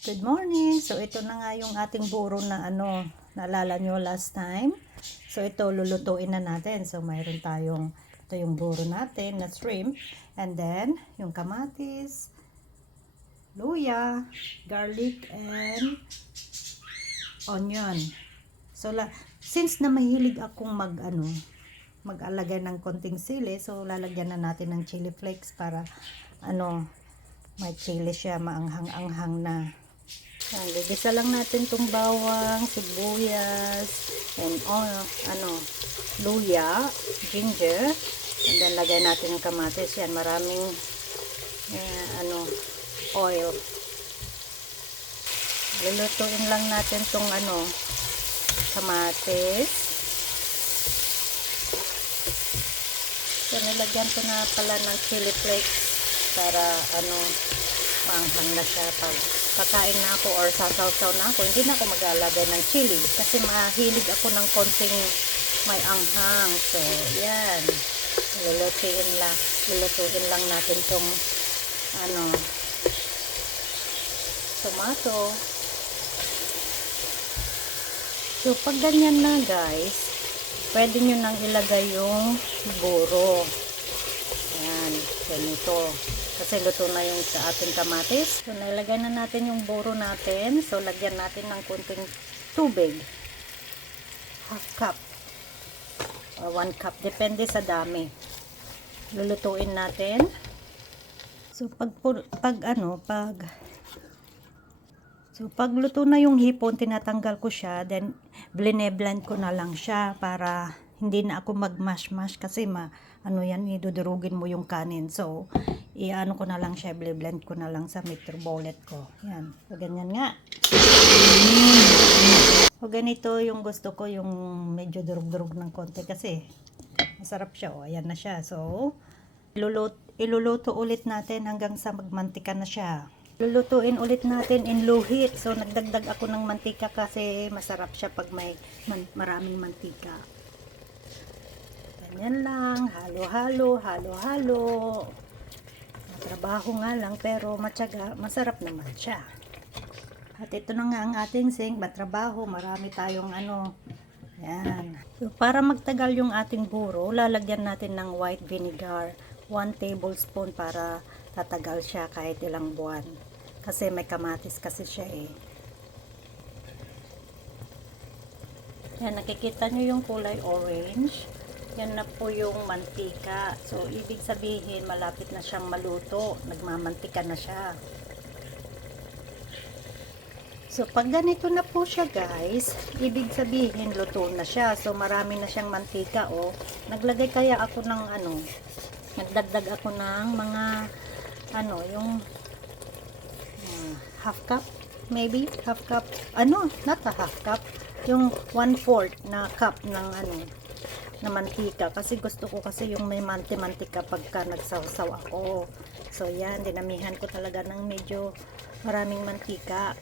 Good morning! So, ito na nga yung ating buro na naalala nyo last time. So, ito lulutuin na natin. So, mayroon tayong, ito yung buro natin na shrimp. And then, yung kamatis, luya, garlic, and onion. So, since na mahilig akong mag-alagay ng konting sili, so lalagyan na natin ng chili flakes para may chili siya, maanghang-anghang na. Gigisa lang natin tong bawang, sibuyas, and luya, ginger, and then lagay natin yung kamatis. Yan, maraming oil. Lulutuin lang natin tong kamatis. So, nilagyan ko na pala ng chili flakes para maanghang na siya. Pag kakain na ako or sasawsaw na ako, hindi na ako mag-alagay ng chili kasi mahilig ako ng konting may anghang. So, yan. Lulutuin lang natin tong tomato. So, pag ganyan na guys, pwede nyo nang ilagay yung buro. Ayan, ganito. Kasi luto na yung sa ating kamatis. So, nilagay na natin yung buro natin. So, lagyan natin ng kunting tubig. Half cup. Or 1 cup. Depende sa dami. Lulutuin natin. So, pag luto na yung hipon, tinatanggal ko siya. Then, blend ko na lang siya para hindi na ako mag-mash kasi idudurugin mo yung kanin. So, ko na lang siya, blend ko na lang sa mixer bullet ko. Yan. So, ganyan nga. So, ganito yung gusto ko, yung medyo durug-durug ng konti kasi masarap siya. O, ayan na siya. So, iluluto ulit natin hanggang sa magmantika na siya. Lulutuin ulit natin in low heat. So, nagdagdag ako ng mantika kasi masarap siya pag may maraming mantika. Ganyan lang. Halo-halo, halo-halo. Trabaho nga lang pero matyaga, masarap naman siya. At ito na nga ang ating sink, trabaho, marami tayong yan. So, para magtagal yung ating buro, lalagyan natin ng white vinegar, 1 tablespoon para tatagal siya kahit ilang buwan. Kasi may kamatis kasi siya eh. Yan, nakikita nyo yung kulay orange. Yan na po yung mantika. So, ibig sabihin, malapit na siyang maluto. Nagmamantika na siya. So, pag ganito na po siya, guys, ibig sabihin, luto na siya. So, marami na siyang mantika, oh. Naglagay kaya ako ng nagdagdag ako ng mga, yung half cup, maybe, half cup. Not a half cup. Yung 1/4 na cup ng na mantika kasi gusto ko kasi yung may mantika pagka nagsawsaw ako. So yan, dinamihan ko talaga ng medyo maraming mantika.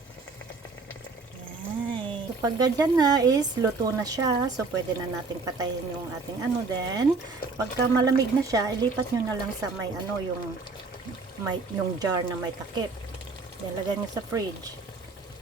Yan. So pag ganyan na is luto na siya. So pwede na nating patayin yung ating then pagka malamig na siya, ilipat nyo na lang sa may yung jar na may takip. Then lagay nyo sa fridge.